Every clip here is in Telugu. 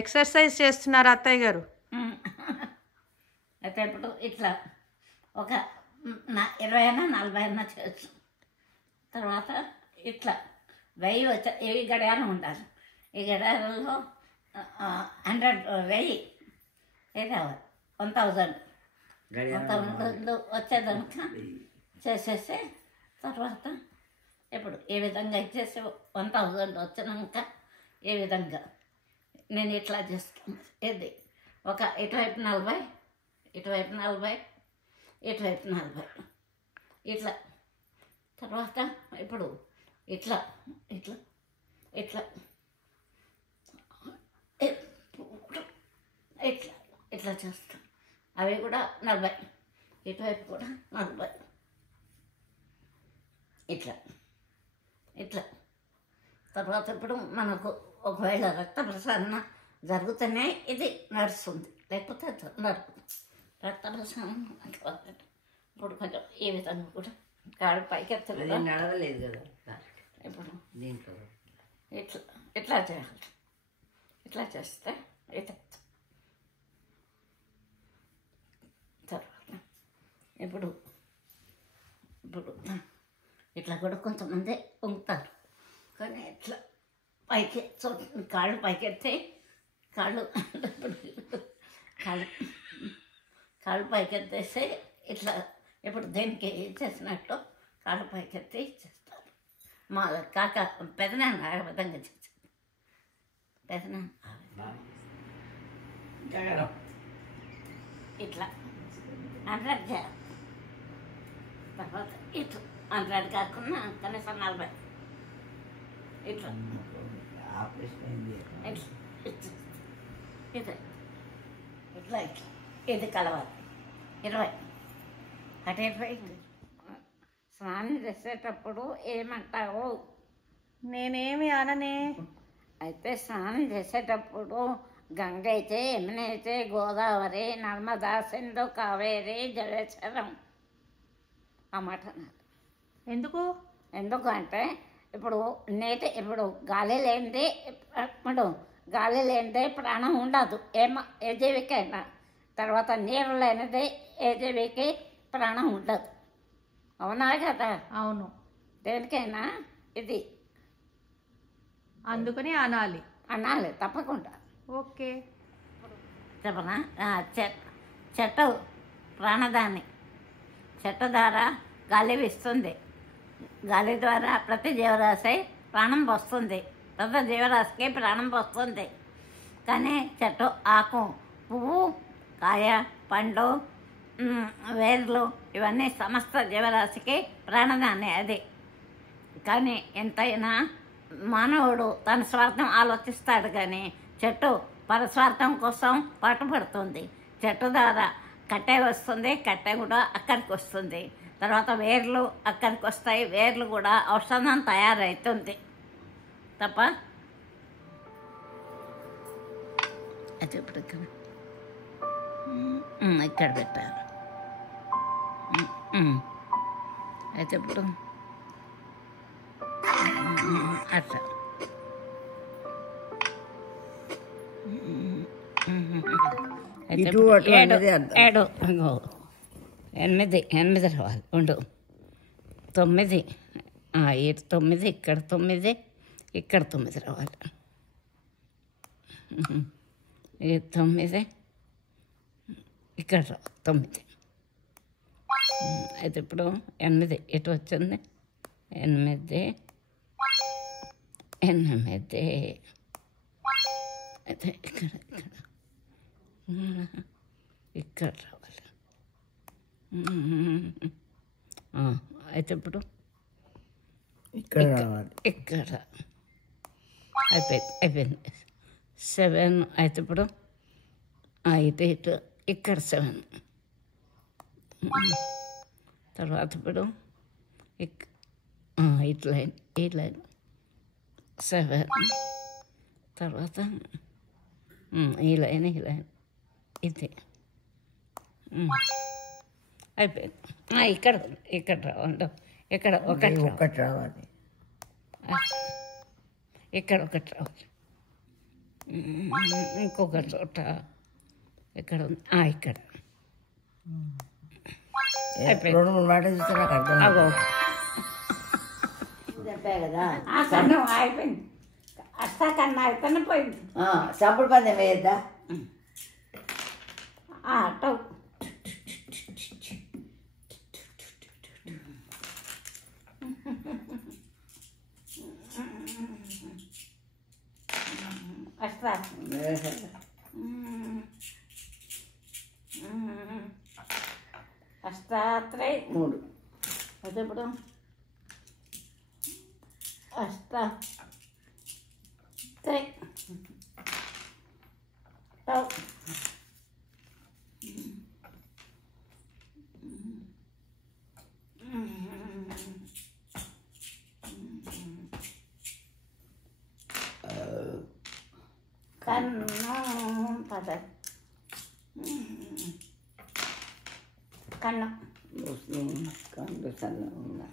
ఎక్సర్సైజ్ చేస్తున్నారు అత్తయ్య గారు. అయితే ఇప్పుడు ఇట్లా ఒక 20 అయినా 40 అయినా చేయొచ్చు. తర్వాత ఇట్లా 1000 వచ్చా. ఈ గడియారం ఉండాలి. ఈ గడియారంలో 1000 ఏ రావాలి 1000 వచ్చేదాక చేసేసి తర్వాత ఇప్పుడు ఏ విధంగా ఇచ్చేసి 1000 వచ్చినాక ఏ విధంగా నేను ఇట్లా చేస్తాను. ఇది ఒక ఇటువైపు 40, ఇటువైపు 40, ఇటువైపు 40 ఇట్లా. తర్వాత ఇప్పుడు ఇట్లా ఇట్లా ఇట్లా ఇట్లా ఇట్లా చేస్తాం. అవి కూడా 40, ఇటువైపు కూడా 40 ఇట్లా ఇట్లా. తర్వాత ఇప్పుడు మనకు ఒకవేళ రక్త ప్రసరణ జరుగుతూనే ఇది నడుస్తుంది, లేకపోతే రక్త ప్రసరణ ఇప్పుడు కొంచెం ఈ విధంగా కూడా కాడు పైకి ఎత్తలేదు, నడవలేదు కదా ఇప్పుడు దీంట్లో. ఇట్లా ఇట్లా చేయాలి. ఇట్లా చేస్తే ఇది తర్వాత ఇప్పుడు ఇప్పుడు ఇట్లా కూడా కొంతమంది వంగుతారు, కానీ ఇట్లా పైకి కాళ్ళు పైకెత్తే కాళ్ళు కాళ్ళు కాళ్ళు పైకెత్తేస్తే ఇట్లా ఇప్పుడు దేనికి చేసినట్టు కాళ్ళు పైకెత్తి చేస్తారు. మా కాక పెదనాన్న ఆ విధంగా చేశారు. పెదనాన్న ఇట్లా 100 చేయాలి. తర్వాత ఇట్లా 100 కాకుండా కనీసం 40 ఇట్లా ఇట్లా ఇట్లా ఇట్లా ఇది కలవాలి. 20 అటు 20. స్నానం చేసేటప్పుడు ఏమంటావు? నేనేమి అననే. అయితే స్నానం చేసేటప్పుడు గంగ అయితే, యమున అయితే, గోదావరి, నర్మదా, సింధు, కావేరి, జలేశ్వరం ఆ మాట అన్నారు. ఎందుకు అంటే ఇప్పుడు ఇప్పుడు గాలి లేనిదే ప్రాణం ఉండదు ఏ జీవికైనా. తర్వాత నీరు లేనిదే ఏ జీవికి ప్రాణం ఉండదు. అవునా కదా? అవును. దేనికైనా ఇది అందుకని అనాలి తప్పకుండా. ఓకే చెప్పనా? చెట్టు ప్రాణదాన్ని. చెట్టు ద్వారా గాలి వీస్తుంది. గాలి ద్వారా ప్రతి జీవరాశి ప్రాణం పోస్తుంది. ప్రతి జీవరాశికి ప్రాణం పోస్తుంది. కానీ చెట్టు ఆకు, పువ్వు, కాయ, పండు, వేర్లు ఇవన్నీ సమస్త జీవరాశికి ప్రాణదాన్ని అది. కానీ ఎంతైనా మానవుడు తన స్వార్థం ఆలోచిస్తాడు, కానీ చెట్టు పరస్వార్థం కోసం పాటుపడుతుంది. చెట్టు ద్వారా కట్టె వస్తుంది, కట్టె కూడా అక్కడికి వస్తుంది. తర్వాత వేర్లు అక్కడికి వస్తాయి, వేర్లు కూడా ఔషధం తయారవుతుంది తప్ప. అయితే ఇప్పుడు ఇక్కడ పెట్టారు. అయితే ఇప్పుడు అట్లా ఏడు 8 రావాలి. ఉండు 9, ఇటు 9, ఇక్కడ 9, ఇక్కడ 9 రావాలి. 9 ఇక్కడ రావాలి 9. అయితే ఇప్పుడు 8 ఇటు వచ్చింది. 8 అయితే ఇక్కడ రావాలి. అయితే ఇప్పుడు ఇక్కడ అయిపోయింది 7. అయితే ఇప్పుడు ఇటు ఇక్కడ 7. తర్వాత ఇప్పుడు ఇట్లా ఈ లైన్ 7. తర్వాత ఈ లైన్ ఇది అయిపోయింది. ఇక్కడ రావాలి. ఇక్కడ ఒకటి రావాలి. ఇక్కడ ఒకటి రావాలి. ఇంకొక చోట ఎక్కడ ఉంది ఇక్కడ 2-3 మాటలు చూస్తే నాకు అర్థం అగో చెప్పా కదా కన్నం అయిపోయింది అస్తా కన్నా అయితేనే పోయింది చప్పుడు పందెం వేయద్దా అటో అస్తా అష్టాత్రై 3 అదెప్పుడు అష్టాత్రై టౌ కన్నం పద కన్నం ముస్లిం కండు సన్న ఉన్నా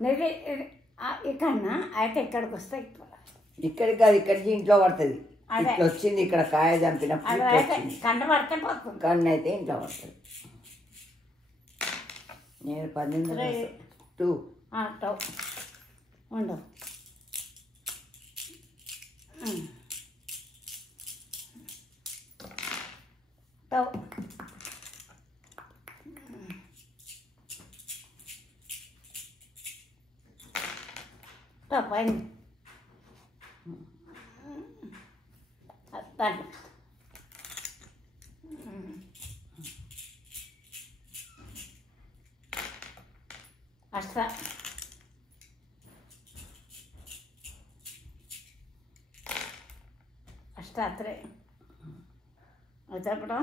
నిధి ఈ కన్నా అయితే ఇక్కడికి వస్తే ఇక్కడికి కాదు ఇక్కడికి ఇంట్లో పడుతుంది అదే. ఇట్లా వచ్చింది ఇక్కడ కాయ చంపినప్పుడు అది ఇట్లా అయితే వచ్చింది. కండ పడితే పోతుంది కన్ను అయితే ఇంట్లో పడుతుంది నేను 18 టౌ ఉండు టౌ టౌ పైన దాంట్లో అస్తా అష్టాత్రే వచ్చేప్పుడు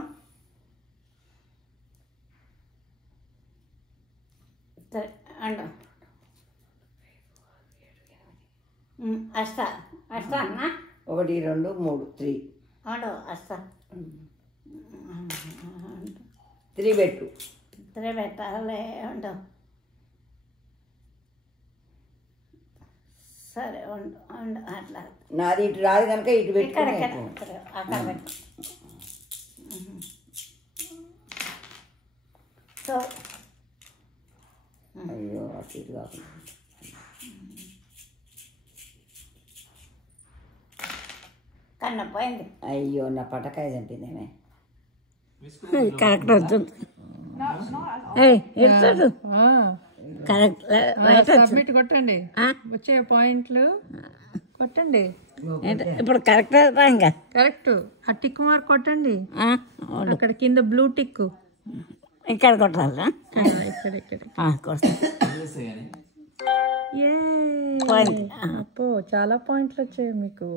అండు అస్తా అస్తా అన్నా 1 2 3 3 అండు అస్తా 3 పెట్టు ఇద్దరే పెట్టాలి అండు సరే ఉండు ఉండు అట్లా నాది ఇటు రాదు కనుక ఇటు ఇక్కడ పెట్టుకుని ఇక్కడ అక్కడ పెట్టు సో అయ్యో అటు ఇటు కాకుండా కన్న పోయింది అయ్యో నా పటకాయ చంపిందేమే కరెక్ట్ వస్తుంది ఇస్తాడు కరెక్ట్ సబ్మిట్ కొట్టండి వచ్చే పాయింట్లు కొట్టండి ఇప్పుడు కరెక్ట్ ఇంకా కరెక్ట్ ఆ టిక్ మార్క్ కొట్టండి అక్కడ కింద బ్లూ టిక్ ఇక్కడ కొట్టాలా ఇక్కడ ఇక్కడ పోయింది అప్పో చాలా పాయింట్లు వచ్చాయి మీకు